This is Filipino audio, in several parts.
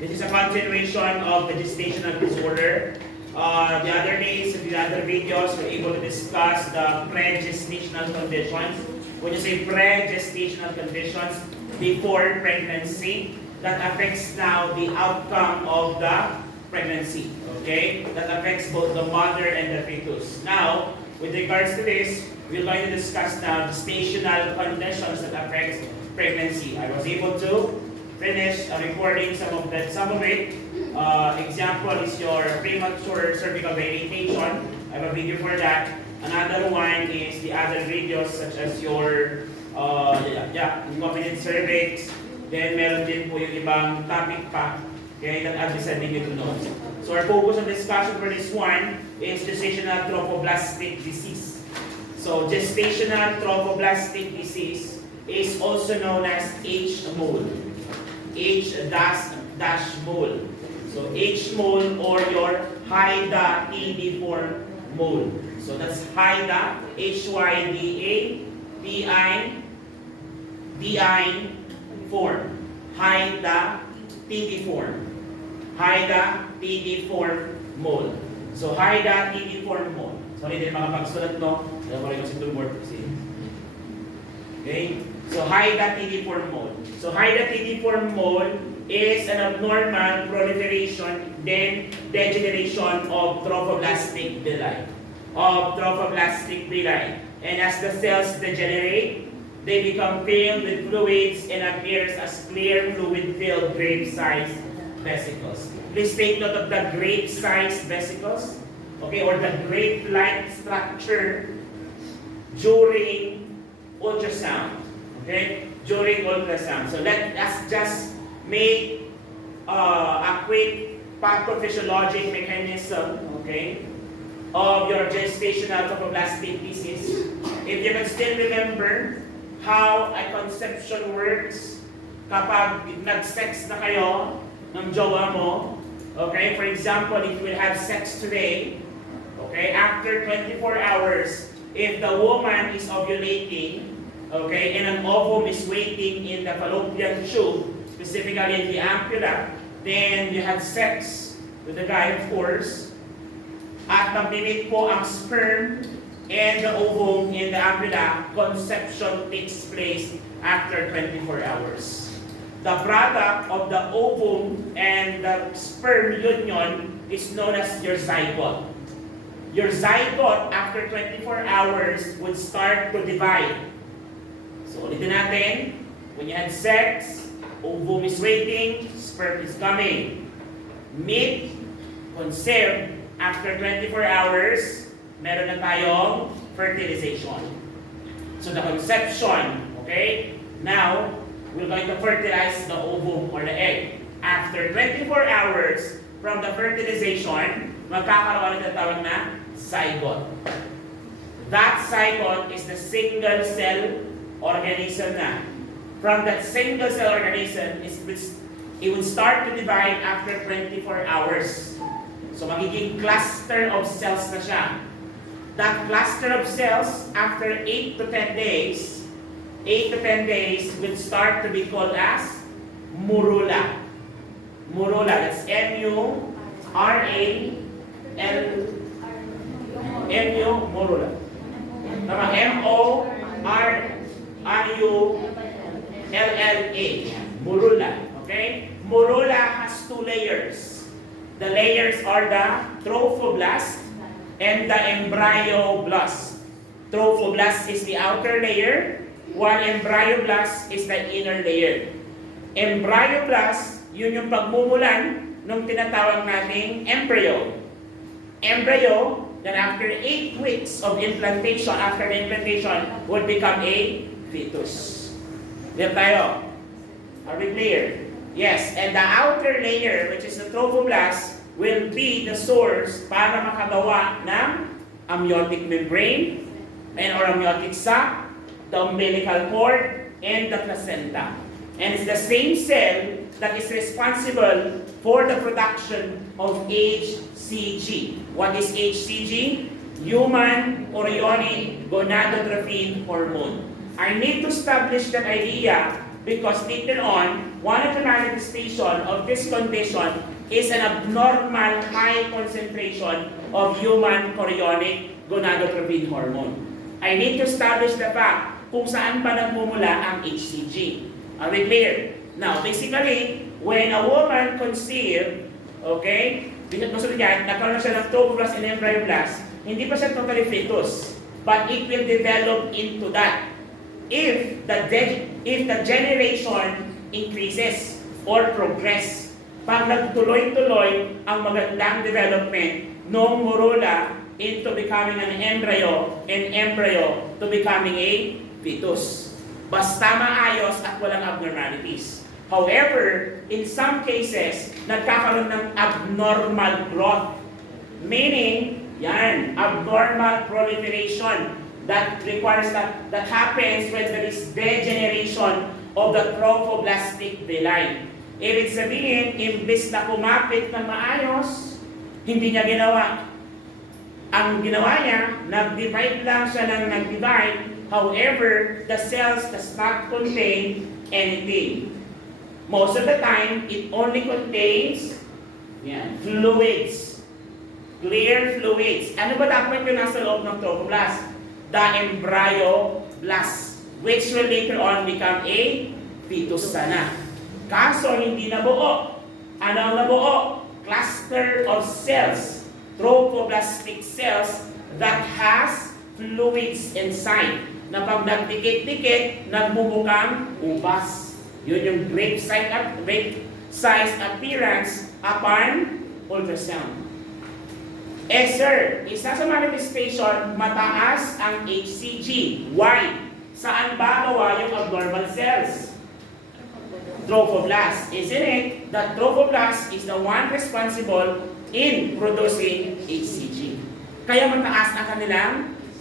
This is a continuation of the gestational disorder. The other days, in the other videos, we're able to discuss the pre-gestational conditions. When you say pre-gestational conditions, before pregnancy, that affects now the outcome of the pregnancy. Okay? That affects both the mother and the fetus. Now, with regards to this, we're going to discuss now gestational conditions that affect pregnancy. I was able to finish recording some of it. Example is your premature cervical dilatation. I have a video for that. Another one is the other videos such as your incontinent cervix. Then meron din po yung ibang topic pa. Okay, that I'll be sending you to notes. So our focus of discussion for this one is gestational trophoblastic disease. So gestational trophoblastic disease is also known as H-mole. H-mole. So H-mole or your HYDA TB4 mole. So that's HYDA, HYDA-TB4. HYDA TB4. HYDA TB4 mole. So HYDA TB4 mole. Sorry din mga pagsulat no. Kaya ko rin kasi tumor kasi. Okay? So HYDA TB4 mole. So HYDA TB4 mole is an abnormal proliferation then degeneration of trophoblastic villi. And as the cells degenerate, they become filled with fluids and appears as clear fluid-filled grape-sized vesicles. Please take note of the grape-sized vesicles, okay, or the grape-like structure during ultrasound, okay, during ultrasound. So let us just make a quick pathophysiologic mechanism, okay, of your gestational trophoblastic disease. If you can still remember how a conception works kapag nag-sex na kayo ng jowa mo, okay, for example, if you have sex today, okay, after 24 hours, if the woman is ovulating, okay, and an ovum is waiting in the fallopian tube, specifically in the ampulla, then you had sex with the guy, of course, at nabimit po ang sperm and the ovum in the ampulla, conception takes place after 24 hours. The product of the ovum and the sperm union is known as your zygote. Your zygote, after 24 hours, would start to divide. So ulitin natin, when you had sex, ovum is waiting, sperm is coming. Meat, conceived, after 24 hours, meron na tayong fertilization. So the conception, okay? Now, we're going to fertilize the ovum or the egg. After 24 hours from the fertilization, magkakaroon ng tawag na zygote. That zygote is the single cell organism na. From that single cell organism, it would start to divide after 24 hours. So magiging cluster of cells na siya. That cluster of cells, after 8 to 10 days, would start to be called as morula. Morula, that's M-U-R-A-L-M-U, morula. Tama, M-O-R-U-L-L-A, morula. Okay? Morula has two layers. The layers are the trophoblast and the embryoblast. Trophoblast is the outer layer, while embryoblast is the inner layer. Embryoblast, yun yung pagmumulan nung tinatawag nating embryo. Embryo, then after 8 weeks of implantation, after the implantation, would become a fetus. Diyan tayo. Are we clear? Yes, and the outer layer, which is the trophoblast, will be the source para makagawa ng amniotic membrane and or amniotic sac, the umbilical cord, and the placenta. And it's the same cell that is responsible for the production of HCG. What is HCG? Human chorionic gonadotrophin hormone. I need to establish that idea because later on, one of the manifestation of this condition is an abnormal high concentration of human chorionic gonadotropin hormone. I need to establish the fact kung saan ba nagmumula ang HCG. Are we clear? Now, basically, when a woman conceive, okay, gusto niya, nagkaroon siya ng trophoblast and embryoblast, hindi pa siya totally fetus, but it will develop into that if the generation increases or progress. Pag nagtuloy-tuloy ang magandang development ng morula into becoming an embryo and embryo to becoming a fetus. Basta maayos at walang abnormalities. However, in some cases, nagkakaroon ng abnormal growth. Meaning, yan, abnormal proliferation that requires that happens when there is degeneration of the trophoblastic villi. Ibig sabihin, imbis na kumapit ng maayos, hindi niya ginawa. Ang ginawa niya, nag-divide lang siya ng nag-divide. However, the cells does not contain anything. Most of the time, it only contains fluids. Clear fluids. Ano ba dapat yung nasa loob ng trophoblast? The embryoblast, which will later on become a fetus sana. Kaso hindi nabuo. Ano ang nabuo? Cluster of cells, trophoblastic cells that has fluids inside. Na pag nagdikit-dikit, nagmumukang ubas. Yun yung grape-sized appearance upon ultrasound. Sir, isa sa manifestation, mataas ang HCG. Why? Saan ba gawa yung abnormal cells? Trophoblast. Isn't it that trophoblast is the one responsible in producing HCG? Kaya mataas ang kanilang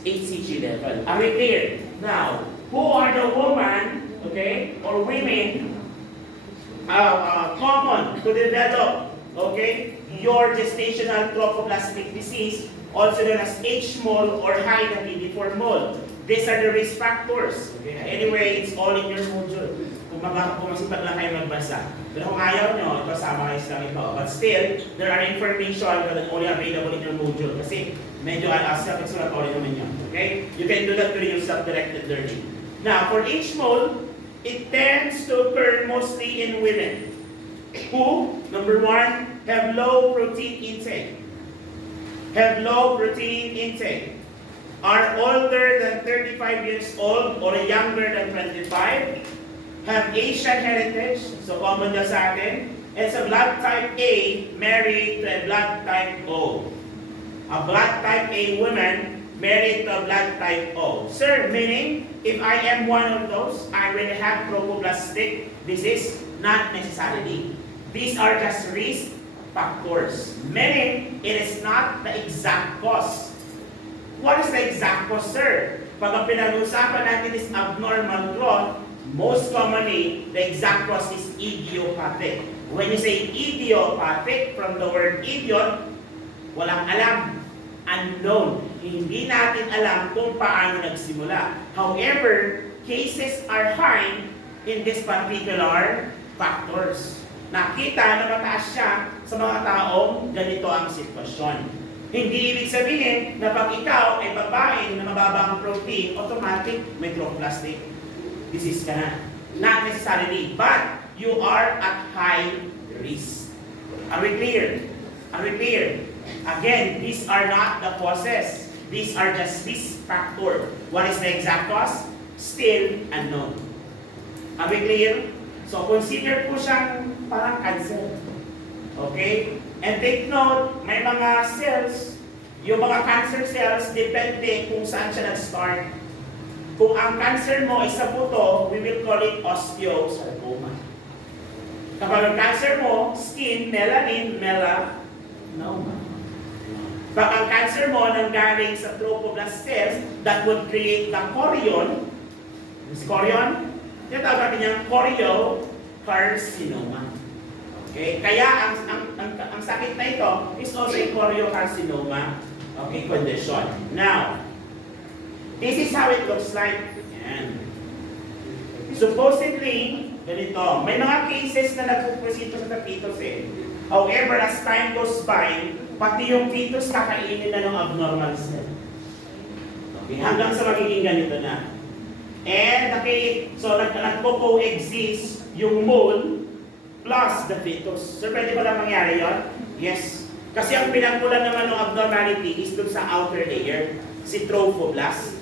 HCG level. Are we clear? Now, who are the women, okay, or women common to develop, okay, your gestational trophoblastic disease, also known as H-mole or high DD4 mole? These are the risk factors. Okay? Anyway, it's all in your module. Kung masipag lang kayo magbasa. Pero kung ayaw nyo, ito summarize lang ito. But still, there are information that are only available in your module. Kasi medyo self-explanatory naman yun. Okay? You can do that during your self-directed learning. Now, for H-mole, it tends to occur mostly in women who, number one, have low protein intake. Are older than 35 years old or younger than 25, have Asian heritage, so common na sa atin, and sa blood type A, married to a blood type O. A blood type A woman married to a blood type O. Sir, meaning, if I am one of those, I will have trophoblastic disease? Not necessarily. These are just risk factors. Meaning, it is not the exact cause. What is the exact cause, sir? Pag ang pinag-usapan natin is abnormal growth, most commonly, the exact cause is idiopathic. When you say idiopathic, from the word idiot, walang alam, unknown. Hindi natin alam kung paano nagsimula. However, cases are high in this particular factors. Nakita na mataas siya sa mga taong ganito ang sitwasyon. Hindi ibig sabihin na pag ikaw ay babae na mababang protein, automatic may trophoblastic disease ka na. Not necessarily, but you are at high risk. Are we clear? Are we clear? Again, these are not the causes. These are just risk factor. What is the exact cause? Still unknown. Are we clear? So consider po siyang parang cancer. Okay? And take note, may mga cells, yung mga cancer cells, depende kung saan siya nag-start. Kung ang cancer mo ay sa buto, we will call it osteosarcoma. Kapag ang cancer mo, skin, melanin, melanoma. Pag ang cancer mo nanggaling sa trophoblast cells, that would create the chorion. This chorion, tinatawag natin niyang choriocarcinoma. Okay? Kaya ang sakit na ito is also a choriocarcinoma, okay, condition. Now, this is how it looks like. Ayan. Supposedly, ganito. May mga cases na nagpupresito sa fetus eh. However, as time goes by, pati yung fetus kakainin na ng abnormal cell. Okay, hanggang sa magiging ganito na. And okay, so nagpo-coexist yung mole plus the fetus. So pwede ba lang mangyari yun? Yes. Kasi ang pinagmulan naman ng abnormality is dun sa outer layer, si trophoblast.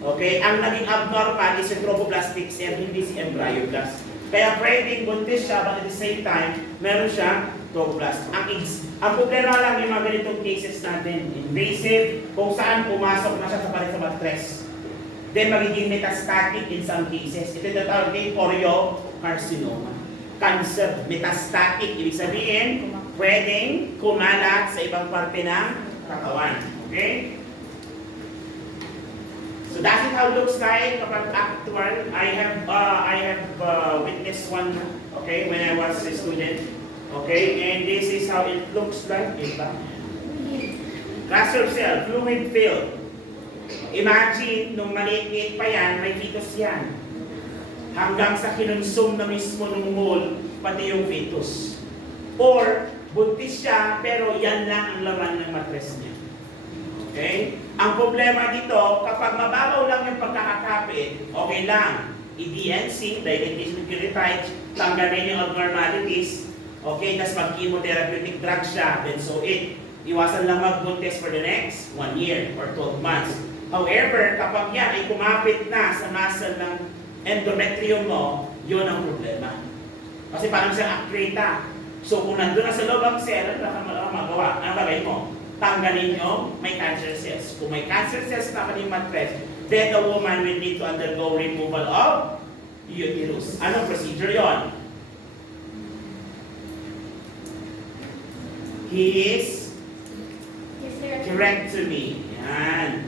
Okay? Ang naging abnormal is si trophoblastic cell, hindi si embryoblast. Kaya pwedeng buntis siya, but at the same time, meron siya trophoblast. Ang problema lang yung mga ganitong cases natin, invasive, kung saan pumasok na siya sa palit sa matres. Then magiging metastatic in some cases. Ito yung tawag din choriocarcinoma. Cancer, metastatic, ibig sabihin, pwedeng kumalat sa ibang parte ng katawan. Okay? So that's it how it looks like kapag actual. I have witnessed one, okay, when I was a student. Okay, and this is how it looks like. Diba? Cancer cell, fluid filled. Imagine, nung maliit-liit pa yan, may fetus yan. Hanggang sa kinonsum na mismo ng mole, pati yung fetus. Or, buntis siya, pero yan lang ang laman ng matres niya. Okay? Ang problema dito, kapag mababaw lang yung pagkakakapit, okay lang. I-DNC, dilatation nucleotides, tanggalin yung abnormalities, okay, tapos mag-chemotherapeutic drug siya, then so iwasan lang magbuntis for the next 1 year or 12 months. However, kapag yan ay kumapit na sa muscle ng endometrium mo, yun ang problema. Kasi parang siyang akreta. So kung nandun na sa loob ang cell, ano ka magawa? Ano bagay mo? Tanggalin nyo, may cancer cells. Kung may cancer cells na kanyang matres, then the woman will need to undergo removal of uterus. Anong procedure yon? Hysterectomy. Yan.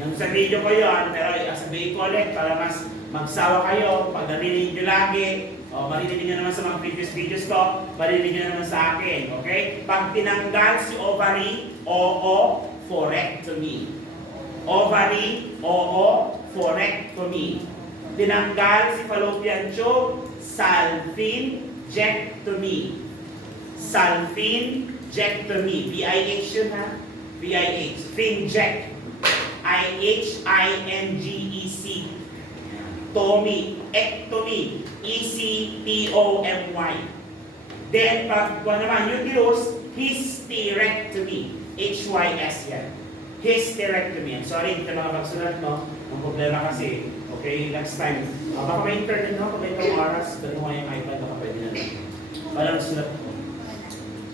Nung sa video ko yun, pero sabihin ko ulit para mas magsawa kayo, pag narinig nyo lagi, o marinig nyo naman sa mga previous videos ko, marinig nyo naman sa akin, okay? Pag tinanggal si ovary, oophorectomy. Ovary, oophorectomy. Tinanggal si fallopian tube, salpingectomy. Salpingectomy. B-I-H yun ha? B-I-H. Fingect. I-H-I-N-G-E-C. Tomy. Ectomy. E-C-T-O-M-Y. Then, pag naman uterus, hysterectomy. H-Y-S yan. Hysterectomy. I'm sorry, hindi ka makapagsulat, no? Ang problema kasi, okay, next time. Baka may internet, no? Kung may itong oras, ganun mo yung iPad, baka pwede na. Parang sulat ko.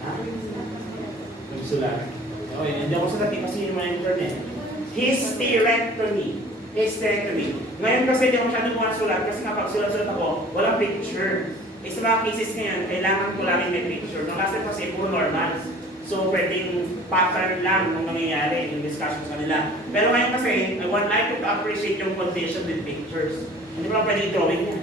Ha? Nagsulat. Okay, hindi ako sulatin kasi yung mga internet. Hysterectomy. Hysterectomy. Ngayon kasi hindi ako masyadong sulat kasi napagsulat-sulat ako, walang picture. Sa mga cases ngayon, kailangan ko lang may picture. Nung last time kasi, puro normal. So, pwedeng pattern lang nung nangyayari yung discussion sa kanila. Pero ngayon kasi, I would like to appreciate yung condition with pictures. Hindi mo lang pwedeng drawing yan.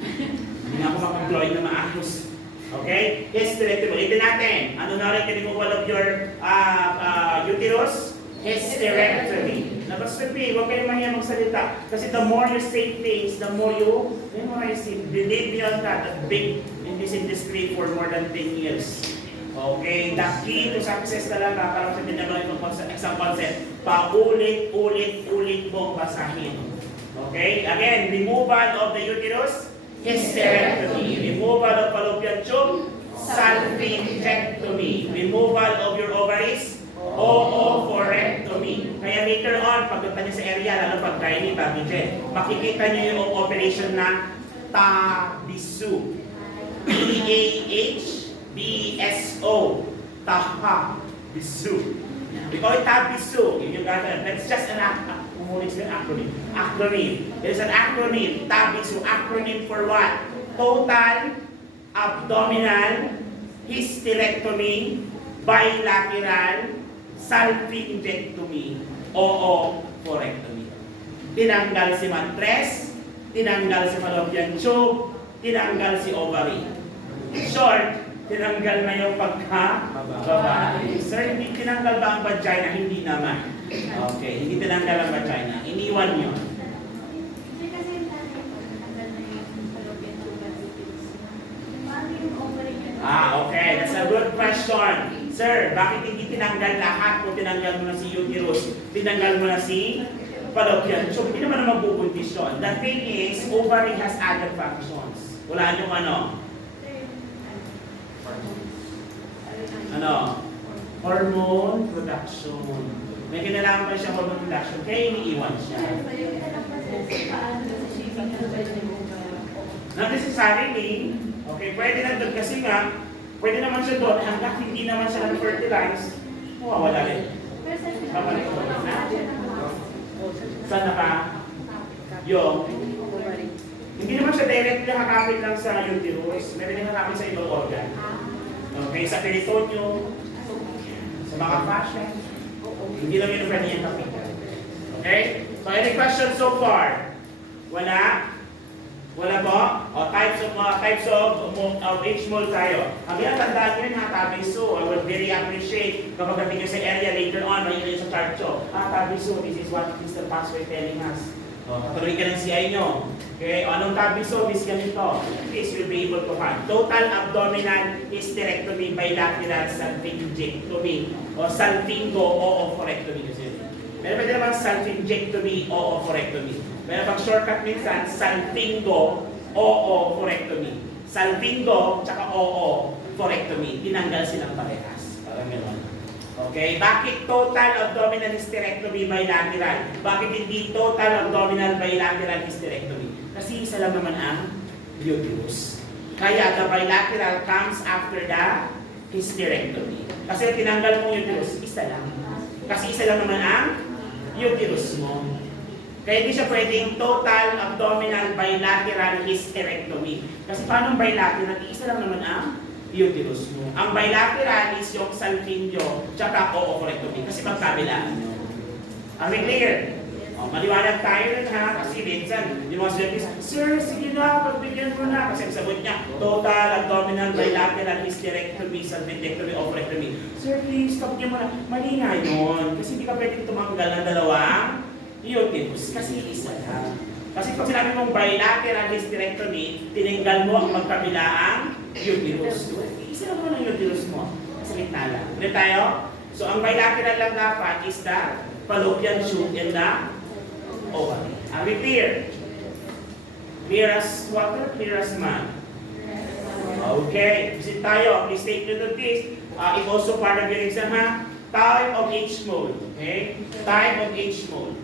Hindi na ako makapag-drawing na maayos. Okay? Hysterectomy. Ulitin natin. Ano na rin removal of your uterus? Hysterectomy. Basta huwag kayo mahiya magsalita. Kasi the more you say things, the more you memorize it. Believe me on that. I've been in this industry for more than 10 years. Okay? The key to success talaga, parang sabihin na yung exam concept, paulit-ulit mong basahin. Okay? Again, removal of the uterus, hysterectomy. Removal of fallopian tube, salpingectomy. Removal of your ovaries, oophorectomy. Kaya later on, pagpunta niyo sa area, lalo pag gynae, bago dyan, makikita niyo yung operation na TABISO. TAHBSO. TABISO. We call it TABISO. Yun yung gano'n. That's just an acronym. Acronym. It is an acronym. TABISO. Acronym for what? Total abdominal hysterectomy bilateral salpingectomy, oophorectomy. Tinanggal si matres, tinanggal si fallopian tube, tinanggal si ovary. In short, tinanggal na yung pagka-babae. Sir, hindi tinanggal ba ang vagina? Hindi naman. Okay, hindi tinanggal ang vagina. Iniwan nyo. Sir, bakit hindi tinanggal lahat o tinanggal mo na si uterus, tinanggal mo na si fallopian tube? Hindi naman mabubuntis yun. The thing is, ovary has other functions. Wala niyong hormone production. May kinalaman pa siya hormone production, kaya iniiwan siya. Not necessarily, okay, pwede na doon kasi nga, pwede naman siya doon, hanggang hindi naman siya na-fertilize, mawawala rin. Babalik ko na. Saan na ka? Yung, hindi naman siya directly nakakapit lang sa uterus, meron din nakakapit sa ibang organ. Okay, sa peritoneum, sa mga fascia, hindi lang yun pwede yung kapitan. Okay? So, any questions so far? Wala? Wala po? O types of H-mole tayo. Ang tandaan nyo yun, Tabiso. I would very appreciate kapag natin nyo sa area later on, may yun sa chart nyo. Tabiso, this is what Mr. Pastor telling us. Patuloy ka ng CI nyo. Okay, anong Tabiso? This ganito. This will be able to have total abdominal hysterectomy, bilateral salpingectomy, o salpingo o oophorectomy. Meron pa din naman salpingectomy o oophorectomy. Meron pang shortcut minsan, salpingo o oophorectomy. Salpingo tsaka oophorectomy. Tinanggal silang parehas. Parang gano'n. Okay, bakit total abdominal hysterectomy bilateral? Bakit hindi total abdominal bilateral hysterectomy? Kasi isa lang naman ang uterus. Kaya the bilateral comes after the hysterectomy. Kasi tinanggal mong uterus, isa lang. Kasi isa lang naman ang uterus mo. Kaya hindi siya pwedeng total abdominal bilateral hysterectomy. Kasi paano bilateral? Isa lang naman ang uterus mo. Ang bilateral is yung salpingo tsaka oophorectomy. Kasi magkabilaan nyo. Are we clear? Maliwanag tayo rin ha. Kasi minsan, yung mga students, Sir, sige na, pagbigyan mo na. Kasi ang sagot niya, total abdominal bilateral hysterectomy, salpingectomy, oophorectomy. Sir, please, stop niyo muna. Mali nga yun. Kasi hindi ka pwedeng tumanggal ng dalawang uterus. Kasi isa lang. Kasi pag sinabi mong bilateral hysterectomy, tinanggal mo ang magkabilaang uterus. Isa lang naman ang uterus mo. Sa gitna lang. Ulit tayo? So, ang bilateral lang dapat is the fallopian tube and the ovary. Are we clear? Clear as water, clear as mud. Okay. Visit tayo. Please take note of this. If also part of your exam, ha? Type of H-mole. Okay? Type of H-mole.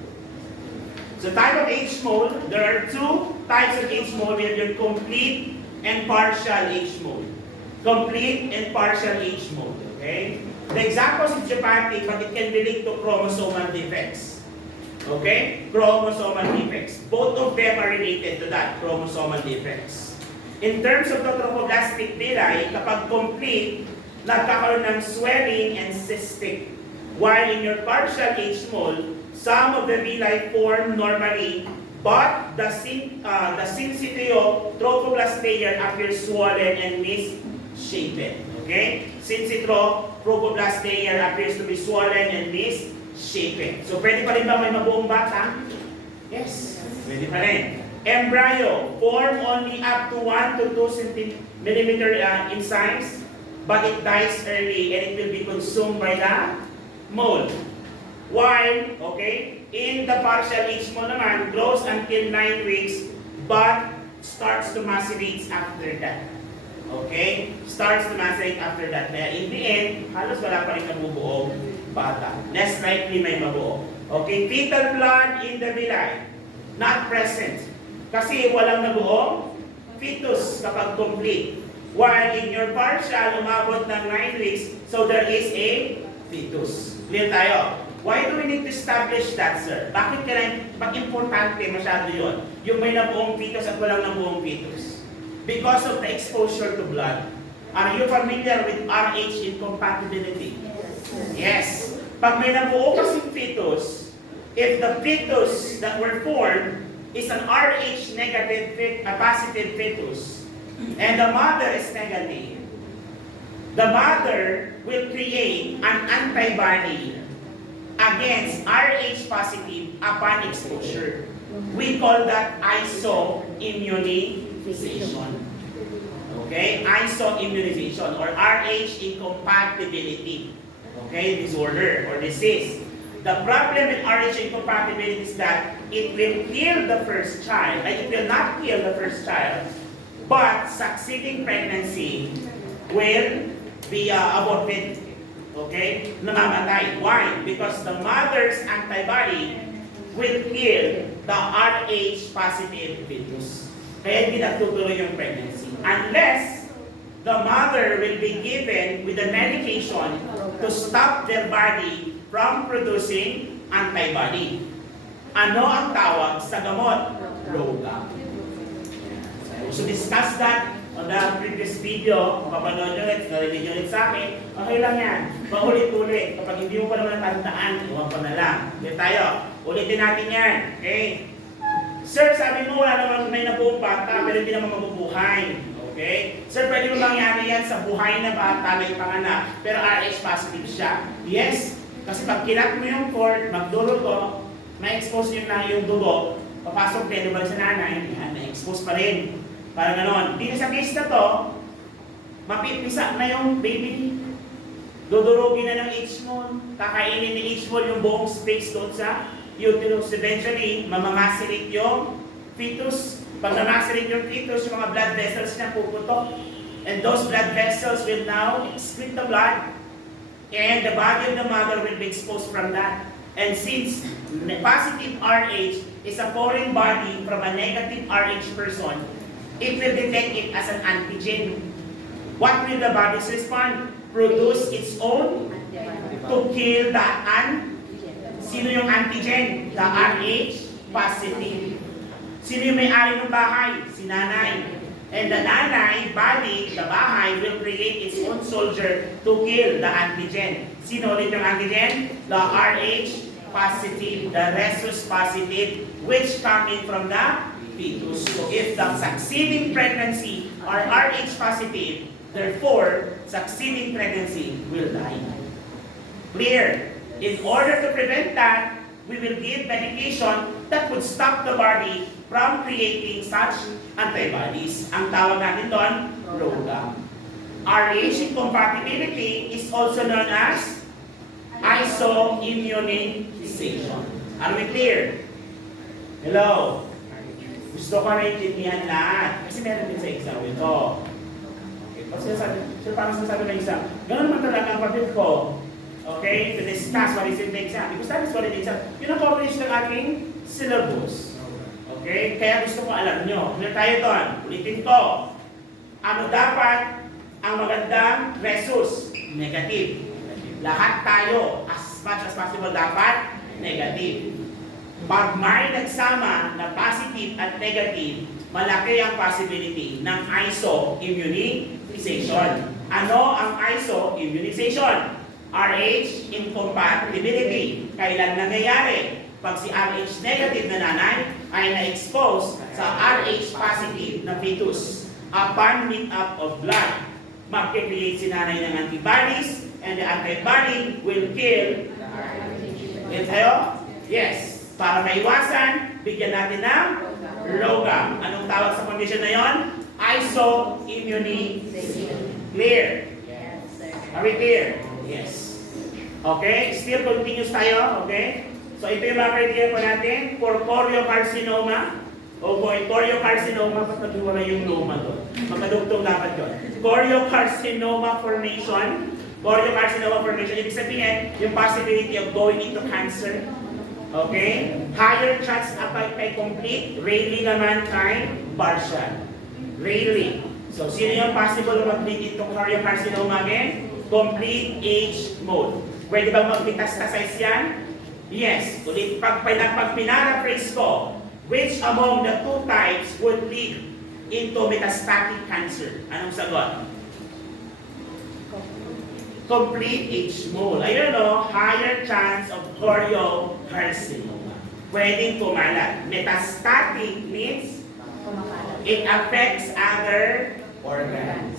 So type of H-mole, there are two types of H-mole. We have your complete and partial H-mole. Complete and partial H-mole. Okay? The examples is Japantic, but it can be linked to chromosomal defects. Okay? Chromosomal defects. Both of them are related to that, chromosomal defects. In terms of the trophoblastic villi, kapag complete, nagkakaroon ng swelling and cystic. While in your partial H-mole, some of the villi form normally, but the syncytio trophoblast layer appears swollen and misshapen. Okay? Syncytio trophoblast layer appears to be swollen and misshapen. So, pwede pa rin ba may mabuong bata? Yes. Pwede pa rin. Embryo form only up to 1 to 2 centimeter in size, but it dies early and it will be consumed by the mole. While, okay, in the partial H-mole naman, grows until 9 weeks, but starts to macerate after that. Okay? Starts to macerate after that. Kaya in the end, halos wala pa rin nabubuong bata. Less likely may mabuo. Okay? Fetal blood in the villi. Not present. Kasi walang nabuong fetus kapag complete. While in your partial, umabot ng 9 weeks, so there is a fetus. Clear tayo? Why do we need to establish that, sir? Bakit importante masyado yun? Yung may nabuong fetus at walang nabuong fetus. Because of the exposure to blood. Are you familiar with RH incompatibility? Yes. Pag may nabuo kasing fetus, if the fetus that were formed is an RH negative, positive fetus, and the mother is negative, the mother will create an antibody against RH positive upon exposure. We call that isoimmunization. Okay? Isoimmunization or Rh incompatibility. Okay? Disorder or disease. The problem with Rh incompatibility is that it will kill the first child. It will not kill the first child, but succeeding pregnancy will be aborted. Okay? Namamatay. Why? Because the mother's antibody will kill the Rh positive fetus. Kaya hindi natutuloy yung pregnancy. Unless the mother will be given with the medication to stop their body from producing antibody. Ano ang tawag sa gamot? Loga. So discuss that on the previous video. Kapanood nyo ulit, narinig nyo ulit sa akin. Okay lang yan. Paulit-ulit. Kapag hindi mo pa naman natandaan, iwan pa na lang. Ulit tayo. Ulitin natin yan. Okay? Sir, sabi mo wala naman may nabuong bata, pero hindi naman mabubuhay. Okay? Sir, pwede mo mangyari yan sa buhay na bata na ipanganak, pero Rh positive siya. Yes, kasi pag kinat mo yung cord, magdurugo, ma-expose yun na yung dugo, papasok din ba sa nanay, na-expose pa rin. Parang ganon. Dito sa case na to, mapipisa na yung baby. Dudurugin na ng H-mole. Kakainin ni H-mole yung buong space doon sa uterus. Eventually, mamamacerate yung fetus. Pag namacerate yung fetus, yung mga blood vessels niya puputok. And those blood vessels will now excrete the blood. And the body of the mother will be exposed from that. And since positive Rh is a foreign body from a negative Rh person, it will detect it as an antigen. What will the body respond? Produce its own to kill the Sino yung antigen? The Rh positive. Sino yung may-ari ng bahay? Si nanay. And the nanay body, the bahay, will create its own soldier to kill the antigen. Sino ulit yung antigen? The Rh positive, the rhesus positive, which come in from the fetus. So if the succeeding pregnancy are Rh positive, therefore, succeeding pregnancy will die. Clear? In order to prevent that, we will give medication that would stop the body from creating such antibodies. Ang tawag natin doon, Loga. Rh incompatibility is also known as isoimmunization. Are we clear? Hello? Gusto ko naintindihan lahat. Kasi meron din sa exam ito. Okay. So parang sinasabi ng exam, gano'n naman talaga ang papel ko. Okay, to discuss what is in the exam. Because that is what it is. Yun ang coverage ng ating syllabus. Okay, kaya gusto ko alam nyo. Ulit tayo doon. Ulitin ko. Ano dapat ang magandang rhesus? Negative. Lahat tayo, as much as possible, dapat negative. Pag may nagsama na positive at negative, malaki ang possibility ng isoimmunization. Ano ang isoimmunization? Rh incompatibility. Kailan nangyayari? Pag si Rh negative na nanay ay na-expose sa Rh positive na fetus. Upon meet-up of blood, mag-create si nanay ng antibodies and the antibody will kill Yan tayo? Yes. Para maiwasan, bigyan natin ng Loga. Anong tawag sa condition na yon? Isoimmunization. Clear? Yes, sir. Are we clear? Yes. Okay? Still continuous tayo. Okay? So ito yung mga criteria po natin for choriocarcinoma. O choriocarcinoma, ba't naghiwala yung loma doon? Magkadugtong dapat yun. Choriocarcinoma formation. Choriocarcinoma formation, ibig sabihin, yung possibility of going into cancer. Okay? Higher chance kay complete, rarely naman kay partial. Rarely. So, sino yung possible mag-lead into choriocarcinoma again? Complete age mode. Pwede ba mag-metastasize yan? Yes. Ulit, pag pinaraphrase ko, which among the two types would lead into metastatic cancer? Anong sagot? Complete age mode. Ayun o, higher chance of choriocarcinoma. Pwedeng kumalat. Metastatic means it affects other organs.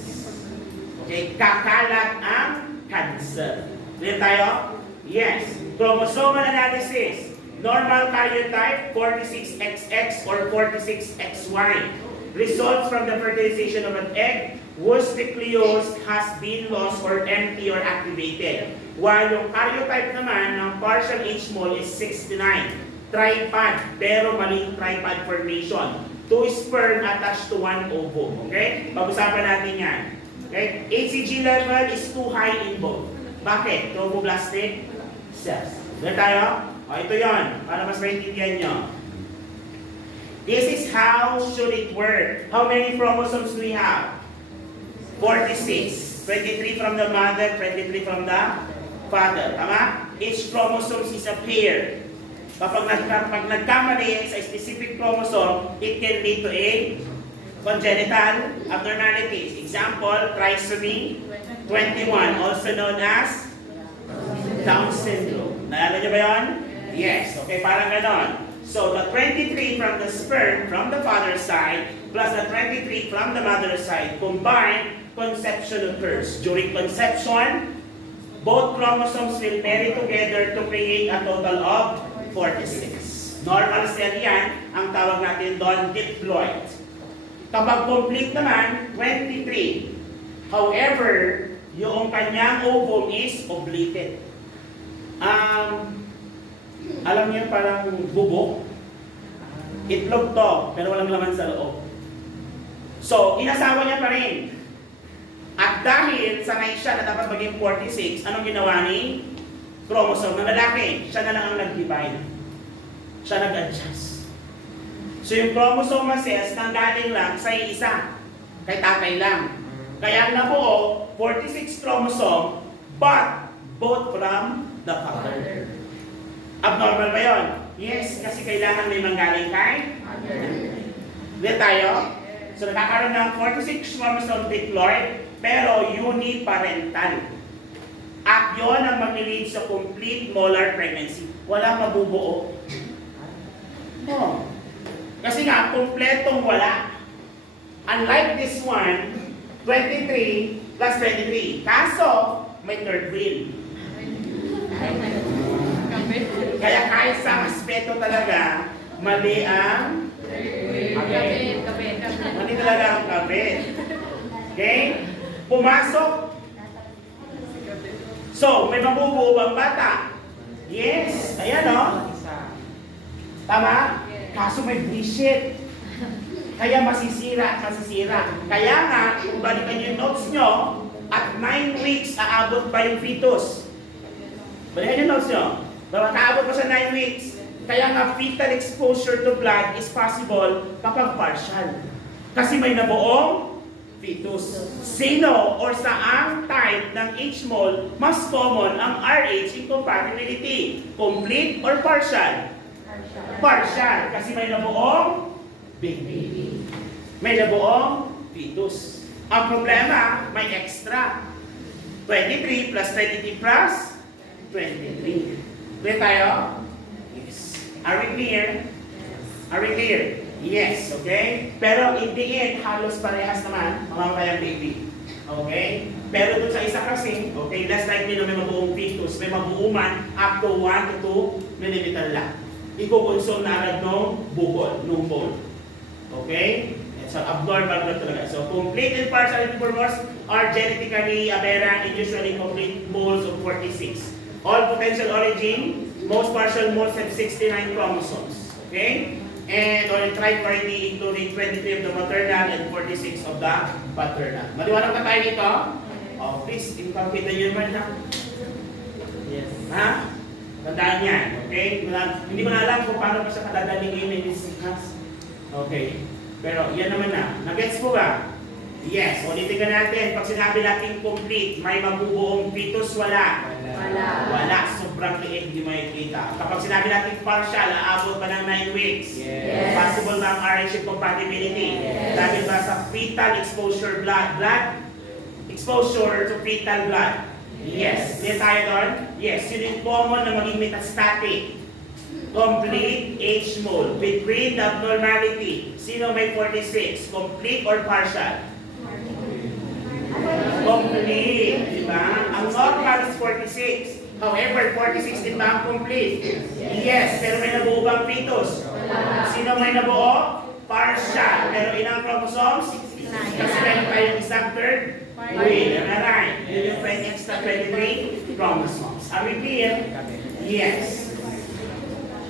Okay, kakalat ang cancer. Clear tayo? Yes. Chromosomal analysis. Normal karyotype, 46XX or 46XY. results from the fertilization of an egg whose nucleus has been lost or empty or activated. While yung karyotype naman ng partial H small is 69. Tripod, pero maling tripod formation. 2 sperm attached to 1 ovum. Okay? Pag-usapan natin yan. Okay? HCG level is too high in both. Bakit? Trophoblastic cells. Doon tayo? O, ito yon para mas maintindihan nyo. This is how should it work. How many chromosomes do we have? 46. 23 from the mother, 23 from the father. Tama? Each chromosome is a pair. Pag nagkamali sa specific chromosome, it can lead to a congenital abnormalities. Example, trisomy 21, also known as Down syndrome. Naalala niyo ba yun? Yes. Okay, parang ganon. So, the 23 from the sperm from the father's side plus the 23 from the mother's side combined, conception occurs. During conception, both chromosomes will marry together to create a total of 46. Normal cell yan, ang tawag natin doon diploid. Kapag complete naman, 23. However, yung kanyang ovum is oblated. Alam niyo parang bubok. Itlog to, pero walang laman sa loob. So, inasawa niya pa rin. At dahil sanay siya na dapat maging 46, anong ginawa ni chromosome ng lalaki? Siya na lang ang nag-divide. Siya nag-adjust. So yung chromosome cells nanggaling lang sa isa. Kay tatay lang. Kaya nabuo, 46 chromosome, but both from the father. Abnormal ba yun? Yes, kasi kailangan may manggaling kay Hindi tayo? So nagkakaroon ng 46 chromosome diploid, pero uniparental. At yun ang mag-lead sa complete molar pregnancy. Walang mabubuo. No. Kasi nga, kompletong wala. Unlike this one, 23 plus 23. Kaso, may third wheel. Kaya kahit sa aspeto talaga, mali ang kabit. Mali talaga ang kabit. Okay? Pumasok. So, may mabubuo bang bata? Yes. Ayan o. Tama? Kaso may bullshit. Kaya masisira. Kaya nga, kung balikan yung notes nyo, at 9 weeks, aabot pa yung fetus. Balikan yung notes nyo. Makaabot pa sa 9 weeks. Kaya nga, fetal exposure to blood is possible kapag partial. Kasi may nabuong fetus. Sino or saang type ng H-mol mas common ang RH incompatibility? Complete or partial? Partial. Kasi may nabuong baby. May nabuong fetus. Ang problema, may extra. 23 plus 23 plus 23. Clear tayo? Yes. Are we clear? Are we clear? Yes, okay? Pero in the end, halos parehas naman mamamatay ang baby. Okay? Pero dun sa isa kasi, okay, less likely na may mabuong fetus. May mabuo man up to 1 to 2 mm lang. Ikukonsume na agad nung bukol, nung bone. Okay? It's an abnormal growth talaga. So, complete and partial tumors are genetically aberrant and usually complete moles of 46. All potential origin, most partial moles have 69 chromosomes. Okay? And only triparity including 23 of the maternal and 46 of the paternal. Maliwanag na tayo dito? Oh, please, ipapakita nyo naman ha? Yes. Ha? Tandaan yan, okay? Hindi ko na alam kung paano pa siya kadadaling in this class. Okay. Pero yan naman na. Nag-gets po ba? Yes. Ulitin ka natin. Pag sinabi natin complete, may mabubuong fetus, wala. Wala. Sobrang liit, hindi makikita. Kapag sinabi natin partial, aabot pa ng 9 weeks. Yes. Possible ba ang RH compatibility? Yes. Dahil ba sa fetal exposure blood exposure to fetal blood? Yes. Hindi tayo doon? Yes. Yun yung common na maging metastatic. Complete H-mole with breed abnormality. Sino may 46? Complete or partial? Complete, di ba? Ang normal is 46. However, 46 din ba ang complete? Yes, pero may nabuo bang fetus? Sino may nabuo? partial. Pero ilang chromosomes? Kasi meron tayong isang third wheel. Am I right? Yun yung extra 23 chromosomes. Are we clear? Yes.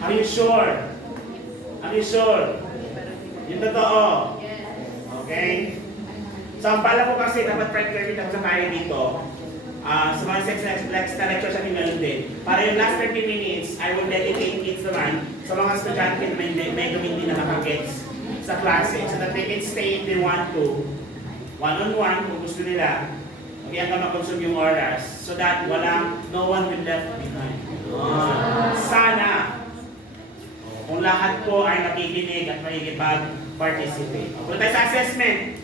Are you sure? Are you sure? Yung totoo? Okay? So, ang pala ko kasi dapat practically tapos na tayo dito. Sa mga sex na lecture sa akin meron din. Para yung last 30 minutes, I will dedicate it naman sa mga estudyante na may gamitin na nakagets sa klase so that they can stay if they want to. One-on-one kung gusto nila. Hindi ka makonsume yung oras so that no one will left behind. Sana kung lahat po ay nakikinig at makikipag-participate. Punta tayo sa assessment.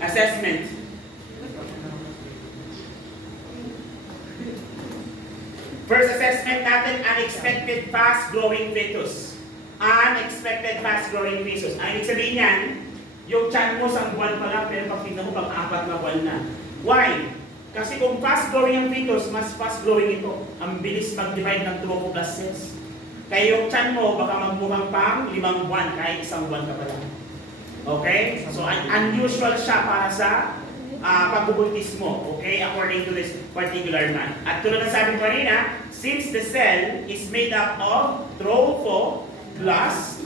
Assessment. First assessment natin, unexpected fast-growing fetus. Unexpected fast-growing fetus. Ang ibig sabihin yan, yung tiyan mo sa buwan pa lang, pero pag tingnan mo, pag-apat na buwan na. Why? Kasi kung fast-growing ang fetus, mas fast-growing ito. Ang bilis mag-divide ng trophoblast cells. Kaya yung tiyan mo, baka magmukhang pang 5 buwan, kahit 1 buwan ka pa lang. Okay? So, unusual siya para sa pagbubuntis mo, okay, according to this particular man. At tulad ng sabi ko kanina, since the cell is made up of trophoblast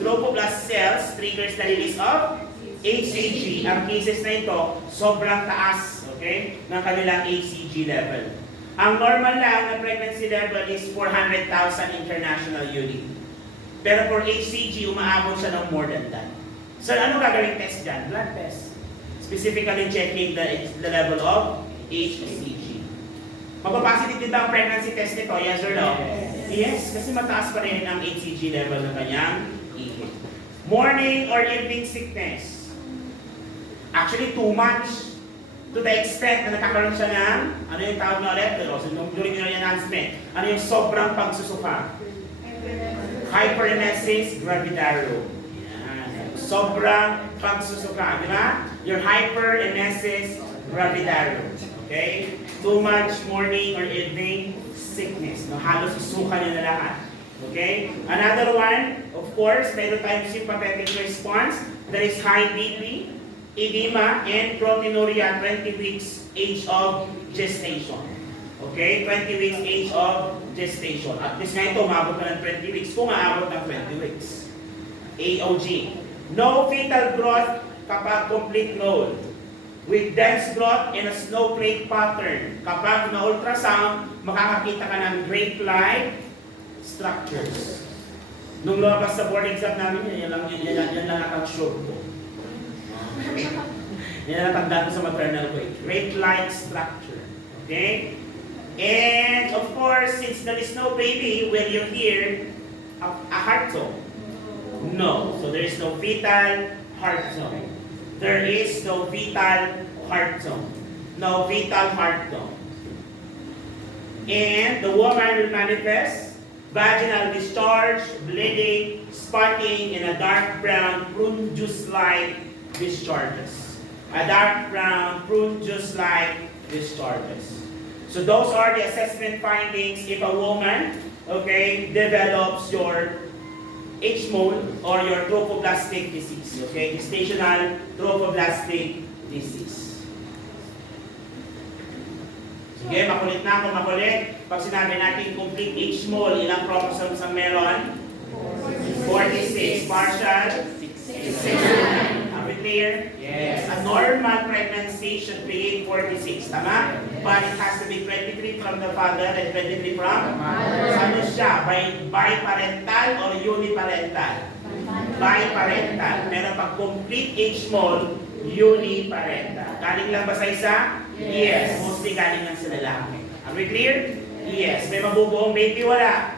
cells triggers the release of HCG. Ang cases na ito, sobrang taas, okay, ng kanilang HCG level. Ang normal lang na pregnancy level is 400,000 international unit. Pero for HCG, umaabot siya ng more than that. So, ano gagawing test dyan? Blood test. Specifically checking the level of HCG. Magpapositive ba ang pregnancy test nito? Yes or no? Yes, kasi mataas pa rin ang HCG level ng kanyang ihip. Morning or evening sickness. Actually, too much. To the extent na nakakaroon siya ng, ano yung tawag na ulit? During your announcement, ano yung sobrang pagsusuka? Hyperemesis gravidarum. Sobrang pagsusuka, di ba? Your hyperemesis gravidarum. Okay? Too much morning or evening sickness. No? Halos isuka niya na lahat. Okay? Another one, of course, mayroon tayong sympathetic response. There is high BP, edema, and proteinuria 20 weeks age of gestation. Okay? 20 weeks age of gestation. At least nga ito, umabot ka ng 20 weeks. Kung aabot ng 20 weeks. AOG. No fetal growth kapag complete null. With dense growth in a snowflake pattern. Kapag na-ultrasound, makakakita ka ng grape-like structures. Nung lumabas sa board exam namin, yan lang nakak-short ko. Yan ang tandaan ko sa maternal ko. Grape-like structure. Okay? And of course, since there is no baby, will you hear a heart tone? No. So there is no fetal heart tone. There is no fetal heart tone. No fetal heart tone. And the woman will manifest vaginal discharge, bleeding, spotting, and a dark brown prune juice-like discharges. A dark brown prune juice-like discharges. So those are the assessment findings if a woman, okay, develops your H-mole or your trophoblastic disease, okay? Gestational trophoblastic disease. Sige, makulit na ako, makulit. Pag sinabi natin complete H-mole, ilang chromosomes ang meron? 46. Partial? 69. Are we clear? Yes. A normal pregnancy should be 46, tama? But it has to be 23 from the father and 23 from? Ano siya? Biparental or uniparental? Biparental. Pero pag complete H-mole, uniparental. Galing lang ba sa isa? Yes. Mostly galing lang sa lalaki. Are we clear? Yes. May mabubuong baby? Wala?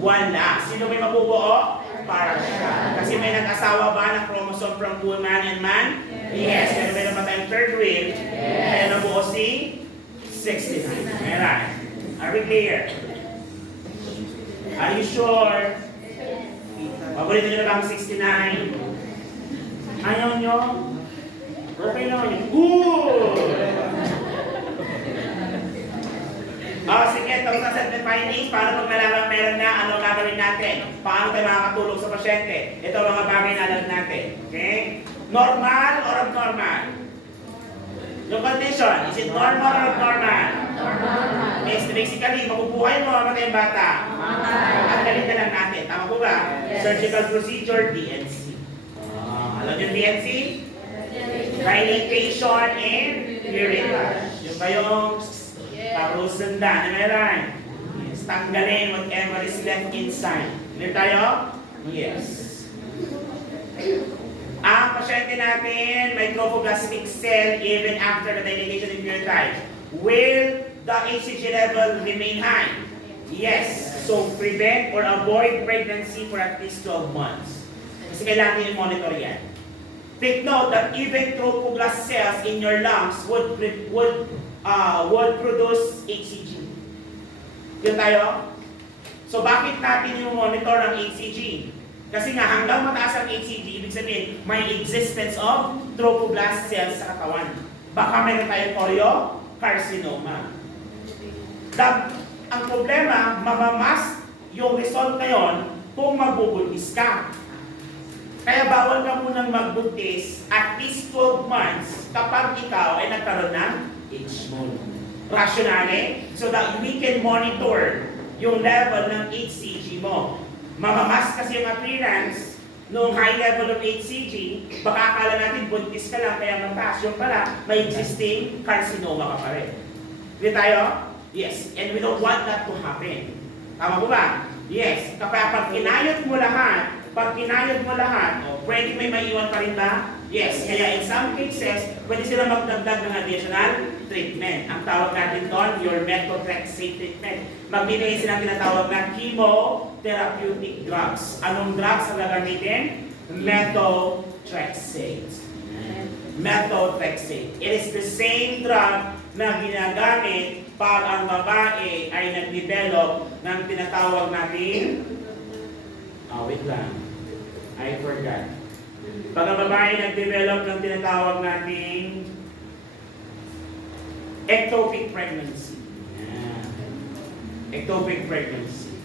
Wala. Sino may mabubuo? Partial. Kasi may nag-asawa ba ng chromosome from woman and man? Yes. Pero meron pa tayong third wheel. Kaya nabuo si 69. Meron. Are we clear? Are you sure? Paborito nyo na ba ang 69? Ayaw nyo? Okay naman yun. Good! Sige, pasyente, tapos nasa set findings, paano pag nalaman meron na, ano gagawin natin? Paano tayo makakatulong sa pasyente? Ito ang mga bagay na alam natin. Okay? Normal or abnormal? Yung condition, is it normal or abnormal? Normal. Basically, mabubuhay mo, mamatay ang bata. At galit na lang natin. Tama po ba? Yes. Surgical procedure, DNC. Alam yung DNC? Dilatation and curettage. Yung ba yung parusundan na meron? Yes. Tanggalin whatever is left inside. Clear tayo? Yes. Ang pasyente natin may trophoblastic cell even after the dilatation and curettage. Will the HCG level remain high? Yes. So prevent or avoid pregnancy for at least 12 months. Kasi kailangan yung monitor yan. Take note that even trophoblast cells in your lungs would produce HCG. Yun tayo? So bakit natin yung monitor ng HCG? Kasi nga hanggang mataas ang HCG, ibig sabihin may existence of trophoblast cells sa katawan. Baka meron tayong choriocarcinoma. Ang problema, mamamas yung result na yon kung magbubuntis ka. Kaya bawal ka munang magbuntis at least 12 months kapag ikaw ay nagkaroon ng H-mode. Rationale, so that we can monitor yung level ng HCG mo. Mamamas kasi yung appearance nung high level of HCG, baka akala natin buntis ka lang kaya mataas yung pala, may existing carcinoma ka pa rin. Hindi tayo? Yes. And we don't want that to happen. Tama po ba? Yes. Kapag kinayot mo lahat, pwede may maiwan pa rin ba? Yes. Kaya in some cases, pwede sila magdagdag ng additional treatment. Ang tawag natin doon, your methotrexate treatment. Magbibigay sila ng tinatawag na chemotherapeutic drugs. Anong drugs ang gagamitin? Methotrexate. Methotrexate. It is the same drug na ginagamit pag ang babae ay nag-develop ng tinatawag natin wait lang. I forgot. Pag ang babae nag-develop ng tinatawag nating ectopic pregnancy. Ectopic pregnancy.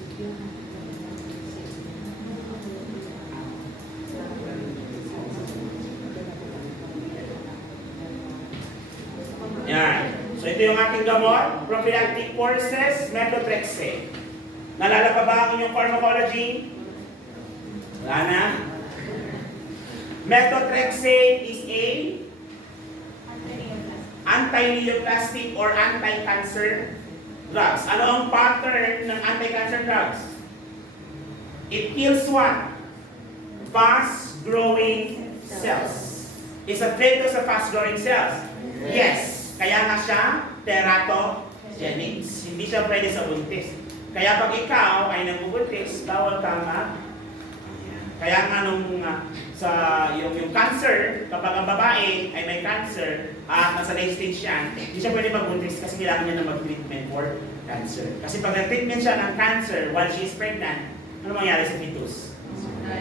Yan. So ito yung ating gamot, prophylactic courses, methotrexate. Nalala pa ba ang inyong pharmacology? Wala na. Methotrexate is a anti-neoplastic or anti-cancer drugs. Ano ang pattern ng anti-cancer drugs? It kills what? Fast-growing cells. Is a threat sa fast-growing cells? Yes. Kaya nga siya teratogenics. Hindi siya pwede sa buntis. Kaya pag ikaw ay nagbubuntis, bawal ka kaya nga nung yung cancer, kapag ang babae ay may cancer at nasa late stage siya, hindi siya pwede magbuntis kasi kailangan niya na mag-treatment for cancer. Kasi pag nag-treatment siya ng cancer while she is pregnant, ano mangyari sa fetus?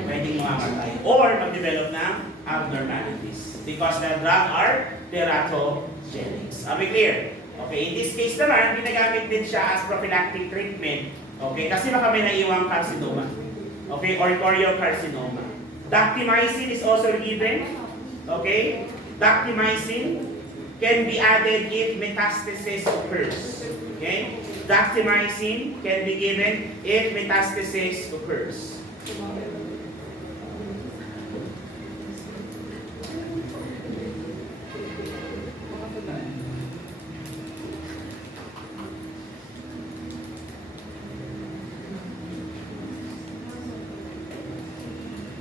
Pwedeng mamamatay or mag-develop ng abnormalities because the drug are teratogenics. Are we clear? Okay, in this case naman, ginagamit din siya as prophylactic treatment. Okay, kasi baka may naiwang carcinoma. Okay, or choriocarcinoma. Dactimycin is also given. Okay, dactimycin can be added if metastasis occurs. Okay, dactimycin can be given if metastasis occurs.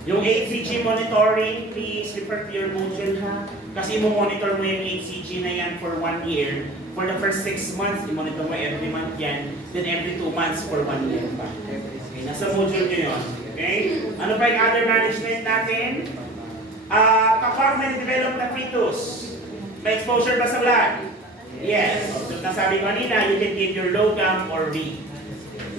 Yung HCG monitoring, please refer to your module ha. Kasi mo-monitor mo yung HCG na yan for 1 year. For the first 6 months, i-monitor mo every month yan. Then every 2 months for 1 year pa. Okay, nasa module nyo yun. Okay? Ano pa yung other management natin? Kapag may develop na fetus, may exposure ba sa blood? Yes. So, nasabi ko kanina, you can give your logam or V.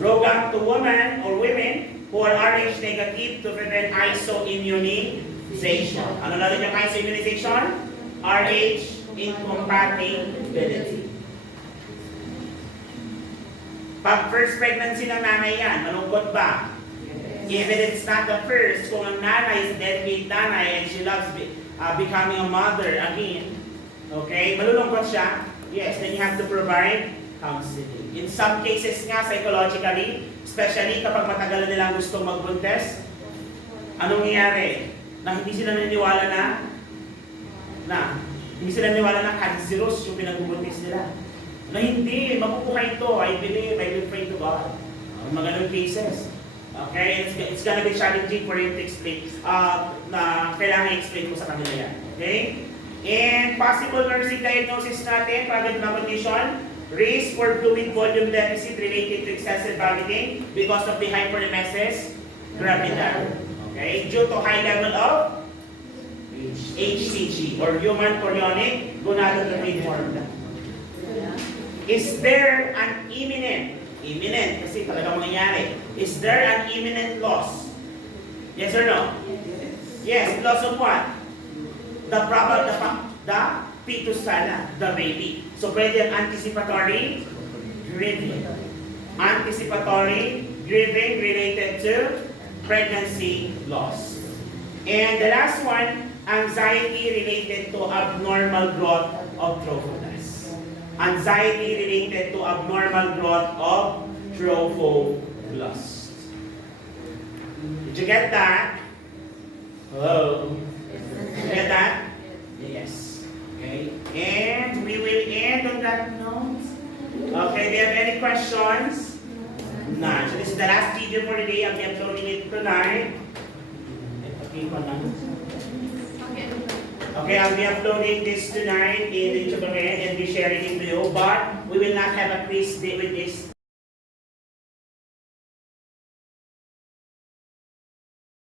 Logam to woman or women who are Rh negative to prevent isoimmunization. Ano natin yung isoimmunization? Rh incompatibility. Pag first pregnancy ng nanay yan, malungkot ba? Even it's not the first, kung ang nanay is deadbeat nanay and she loves becoming a mother again, okay, malulungkot siya, yes, then you have to provide counseling. In some cases nga, psychologically, especially kapag matagal na nilang gustong magbuntes, anong nangyayari? Na hindi sila naniniwala hindi sila naniniwala na cancerous yung pinagbubuntis nila. Na hindi, mapupuhay ito, I believe, I will pray to God. Mga ganun cases. Okay, it's gonna be challenging for you to explain, na kailangan i-explain ko sa kanila yan. Okay? And possible nursing diagnosis natin, para the condition, raised for fluid volume deficit related to excessive vomiting because of the hyperemesis gravidarum. Okay? Due to high level of HCG or human chorionic gonadotropin hormone. Is there an imminent kasi talagang mangyayari. Is there an imminent loss? Yes or no? Yes, loss of what? The fetus sana, the baby. So pwede ang anticipatory grieving. Anticipatory grieving related to pregnancy loss. And the last one, anxiety related to abnormal growth of trophoblast. Anxiety related to abnormal growth of trophoblast. Did you get that? Hello? Did you get that? Yes. Okay. And we will end on that note. Okay, do you have any questions? None. So this is the last video for today. I'll be uploading it tonight. Okay, I'll be uploading this tonight in YouTube and be sharing it with you, but we will not have a quiz day with this